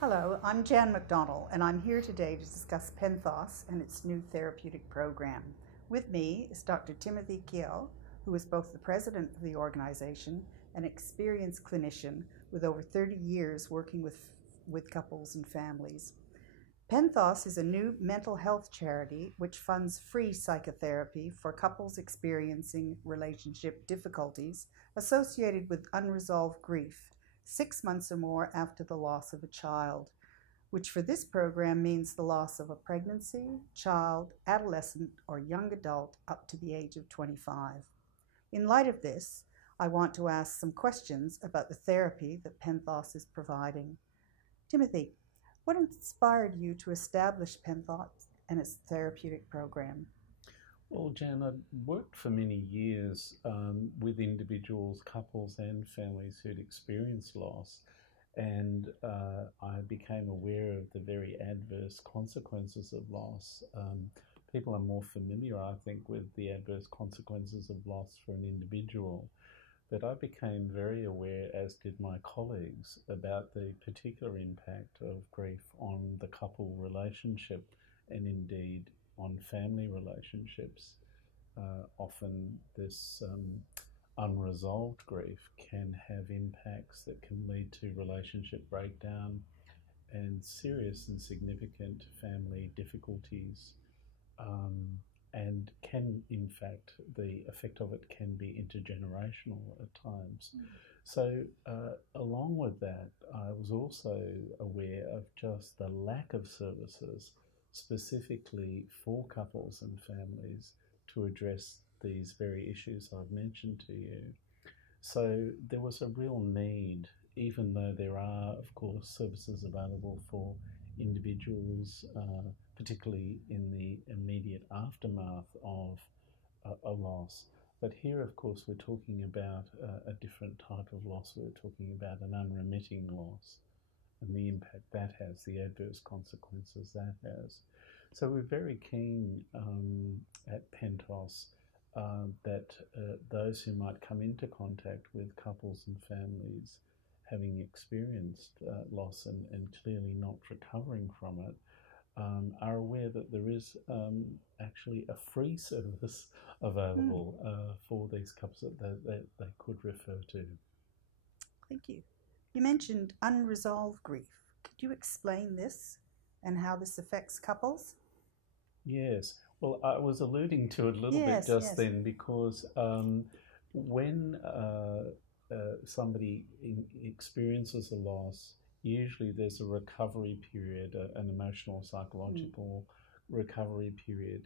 Hello, I'm Jan McDonnell, and I'm here today to discuss Penthos and its new therapeutic program. With me is Dr. Timothy Keogh, who is both the president of the organization and experienced clinician with over 30 years working with couples and families. Penthos is a new mental health charity which funds free psychotherapy for couples experiencing relationship difficulties associated with unresolved grief, 6 months or more after the loss of a child, which for this program means the loss of a pregnancy, child, adolescent, or young adult up to the age of 25. In light of this, I want to ask some questions about the therapy that Penthos is providing. Timothy, what inspired you to establish Penthos and its therapeutic program? Well, Jan, I'd worked for many years with individuals, couples, and families who'd experienced loss, and I became aware of the very adverse consequences of loss. People are more familiar, I think, with the adverse consequences of loss for an individual, but I became very aware, as did my colleagues, about the particular impact of grief on the couple relationship and indeed on family relationships. Often this unresolved grief can have impacts that can lead to relationship breakdown and serious and significant family difficulties, and can, in fact, the effect of it can be intergenerational at times. So, along with that, I was also aware of just the lack of services specifically for couples and families to address these very issues I've mentioned to you. So, there was a real need, even though there are, of course, services available for individuals, particularly in the immediate aftermath of a loss. But here, of course, we're talking about a different type of loss. We're talking about an unremitting loss and the impact that has, the adverse consequences that has. So we're very keen at Penthos that those who might come into contact with couples and families having experienced loss and clearly not recovering from it are aware that there is actually a free service available for these couples that they could refer to. Thank you. You mentioned unresolved grief. Could you explain this and how this affects couples? Yes, well, I was alluding to it a little bit Yes, just yes. then because when somebody experiences a loss, usually there's a recovery period, an emotional, Mm. psychological recovery period.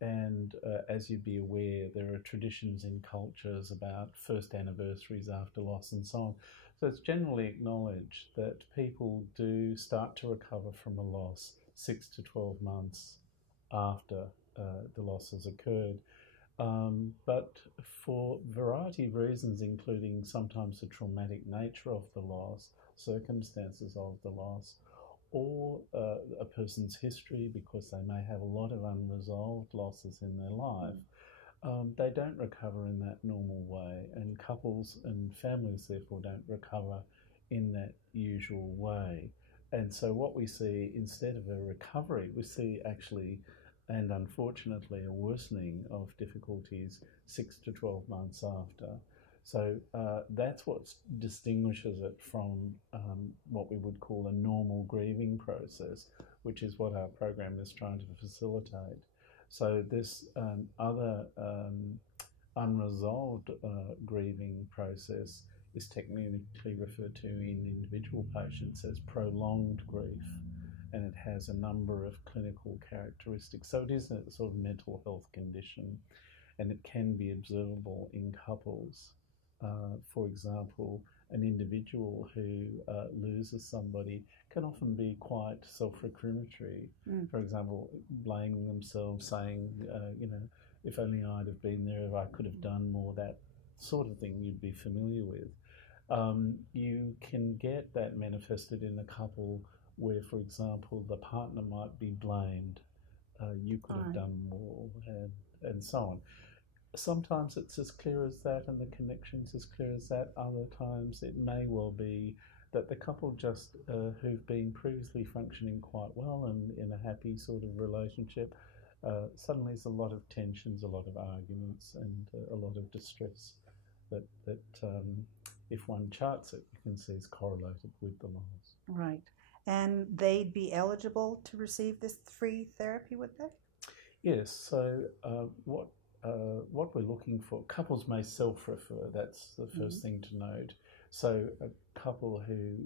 And as you'd be aware, there are traditions in cultures about first anniversaries after loss and so on. So it's generally acknowledged that people do start to recover from a loss 6 to 12 months after the loss has occurred. But for a variety of reasons, including sometimes the traumatic nature of the loss, circumstances of the loss, or a person's history, because they may have a lot of unresolved losses in their life, they don't recover in that normal way, and couples and families therefore don't recover in that usual way. And so, what we see instead of a recovery, we see actually, and unfortunately, a worsening of difficulties 6 to 12 months after. So that's what distinguishes it from what we would call a normal grieving process, which is what our program is trying to facilitate. So this other unresolved grieving process is technically referred to in individual patients as prolonged grief, and it has a number of clinical characteristics. So it is a sort of mental health condition, and it can be observable in couples. For example, an individual who loses somebody can often be quite self-recriminatory. Mm. For example, blaming themselves, saying, if only I'd have been there, if I could have done more, that sort of thing you'd be familiar with. You can get that manifested in a couple where, for example, the partner might be blamed. You could have Aye. done more, and so on. Sometimes it's as clear as that and the connection's as clear as that. Other times it may well be that the couple just who've been previously functioning quite well and in a happy sort of relationship, suddenly there's a lot of tensions, a lot of arguments, and a lot of distress that if one charts it, you can see is correlated with the loss. Right. And they'd be eligible to receive this free therapy, would they? Yes. So what we're looking for, couples may self-refer. That's the first thing to note. So a couple who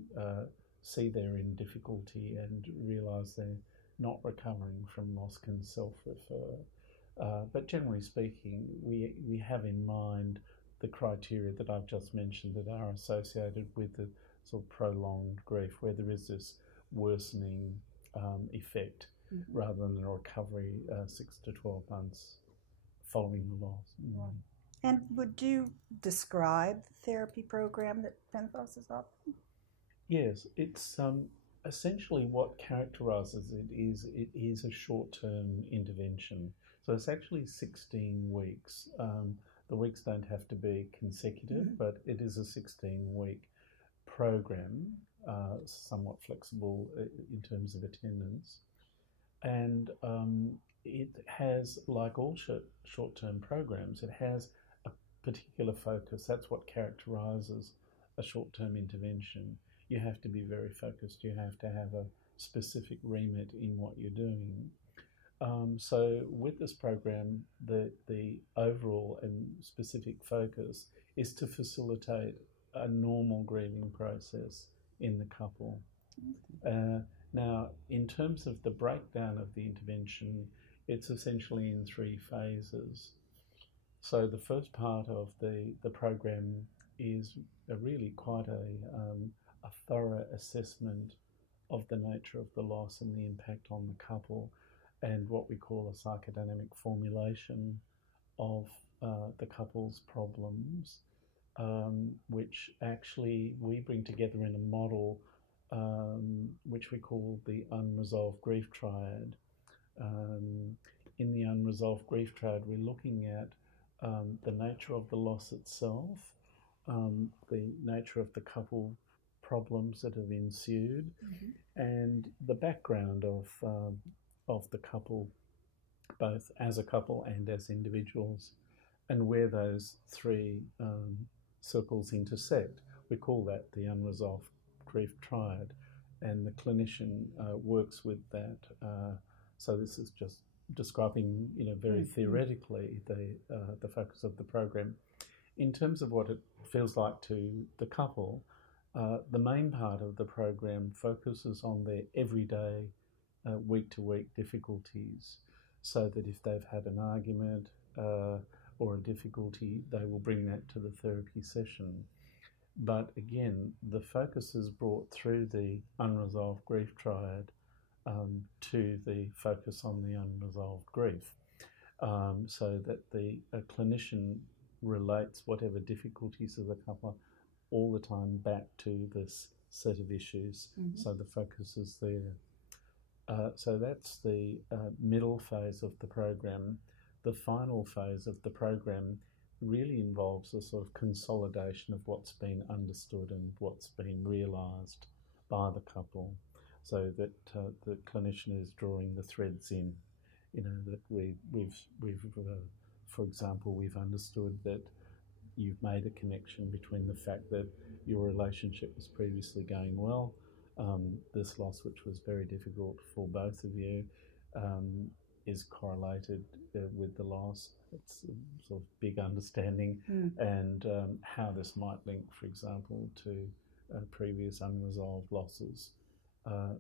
see they're in difficulty and realise they're not recovering from loss can self-refer. But generally speaking, we have in mind the criteria that I've just mentioned that are associated with the sort of prolonged grief, where there is this worsening effect rather than a recovery 6 to 12 months following the loss. Right. And would you describe the therapy program that Penthos is offering? Yes, it's essentially what characterises it is a short-term intervention. So it's actually 16 weeks. The weeks don't have to be consecutive, but it is a 16-week program, somewhat flexible in terms of attendance. And it has, like all short-term programs, it has a particular focus. That's what characterises a short-term intervention. You have to be very focused. You have to have a specific remit in what you're doing. So with this program, the overall and specific focus is to facilitate a normal grieving process in the couple. Now, in terms of the breakdown of the intervention, it's essentially in 3 phases. So the first part of the program is really quite a thorough assessment of the nature of the loss and the impact on the couple, and what we call a psychodynamic formulation of the couple's problems, which actually we bring together in a model which we call the unresolved grief triad. In the unresolved grief triad, we're looking at the nature of the loss itself, the nature of the couple problems that have ensued, and the background of the couple, both as a couple and as individuals, and where those 3 circles intersect. We call that the unresolved grief triad, and the clinician works with that. So this is just describing, very theoretically the focus of the program. In terms of what it feels like to the couple, the main part of the program focuses on their everyday, week-to-week difficulties, so that if they've had an argument or a difficulty, they will bring that to the therapy session. But again, the focus is brought through the unresolved grief triad to the focus on the unresolved grief, so that the clinician relates whatever difficulties of the couple all the time back to this set of issues. So the focus is there. So that's the middle phase of the program. The final phase of the program really involves a sort of consolidation of what's been understood and what's been realised by the couple, so that the clinician is drawing the threads in. That we've for example, we've understood that you've made a connection between the fact that your relationship was previously going well, this loss, which was very difficult for both of you, is correlated with the loss. It's a sort of big understanding, and how this might link, for example, to previous unresolved losses.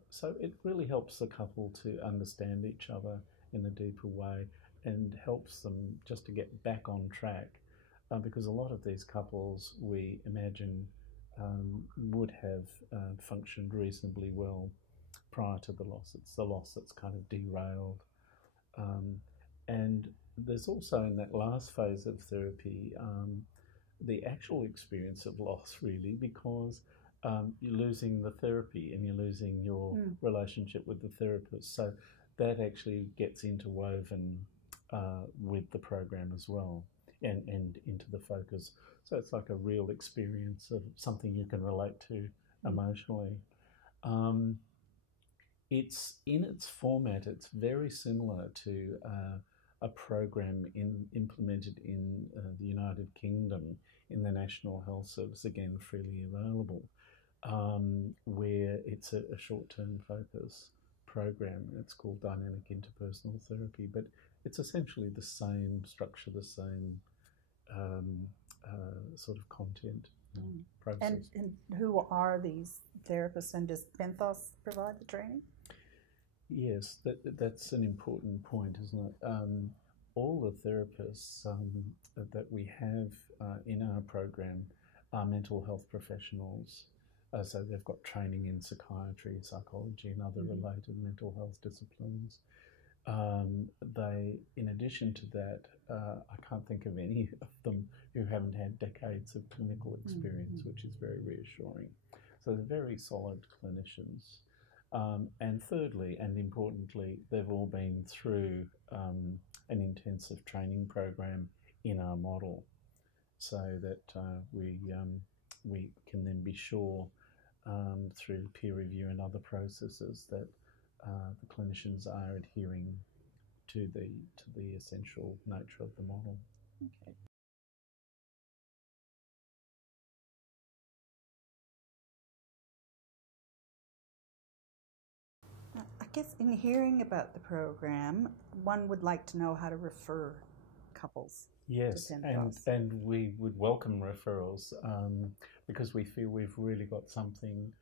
So it really helps the couple to understand each other in a deeper way, and helps them just to get back on track, because a lot of these couples, we imagine, would have functioned reasonably well prior to the loss. It's the loss that's kind of derailed. And there's also, in that last phase of therapy, the actual experience of loss, really, because you're losing the therapy and you're losing your relationship with the therapist. So that actually gets interwoven with the program as well, and into the focus. So it's like a real experience of something you can relate to emotionally. It's in its format, it's very similar to a program implemented in the United Kingdom in the National Health Service, again freely available, where it's a short-term focus program. It's called Dynamic Interpersonal Therapy, but it's essentially the same structure, the same sort of content process. And who are these therapists, and does Penthos provide the training? Yes, that's an important point, isn't it? All the therapists that we have in our program are mental health professionals. So they've got training in psychiatry, psychology, and other related mental health disciplines. They, in addition to that, I can't think of any of them who haven't had decades of clinical experience, which is very reassuring. So they're very solid clinicians. And thirdly, and importantly, they've all been through an intensive training program in our model, so that we can then be sure through peer review and other processes that the clinicians are adhering to the essential nature of the model. Okay. I guess in hearing about the program, one would like to know how to refer couples. Yes, and we would welcome referrals because we feel we've really got something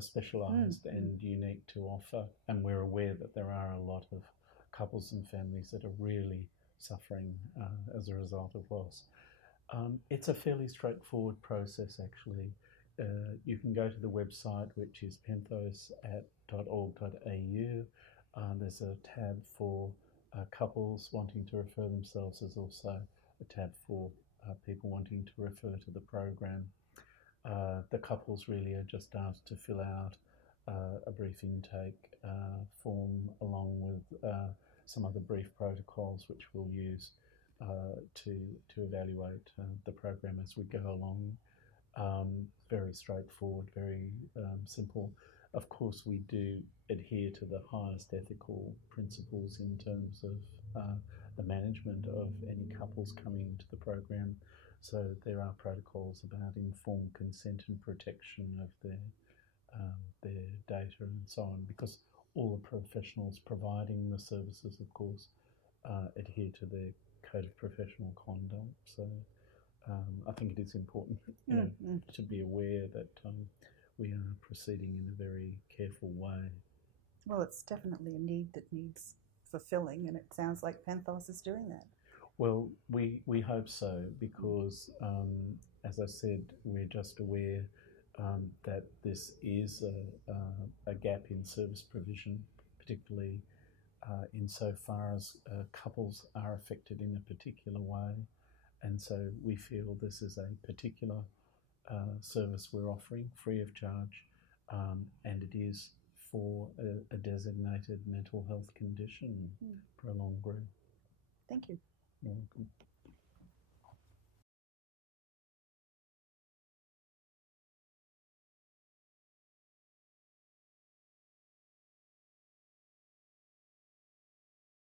specialised and unique to offer, and we're aware that there are a lot of couples and families that are really suffering as a result of loss. It's a fairly straightforward process, actually. You can go to the website, which is penthos.org.au. There's a tab for couples wanting to refer themselves. There's also a tab for people wanting to refer to the program. The couples really are just asked to fill out a brief intake form along with some other brief protocols which we'll use to evaluate the program as we go along. Very straightforward, very simple. Of course, we do adhere to the highest ethical principles in terms of the management of any couples coming into the program. So there are protocols about informed consent and protection of their data and so on, because all the professionals providing the services, of course, adhere to their code of professional conduct. So I think it is important to be aware that we are proceeding in a very careful way. Well, it's definitely a need that needs fulfilling, and it sounds like Penthos is doing that. Well, we hope so, because as I said, we're just aware that this is a gap in service provision, particularly insofar as couples are affected in a particular way. And so we feel this is a particular service we're offering free of charge, and it is for a designated mental health condition, prolonged grief. Thank you. You're welcome.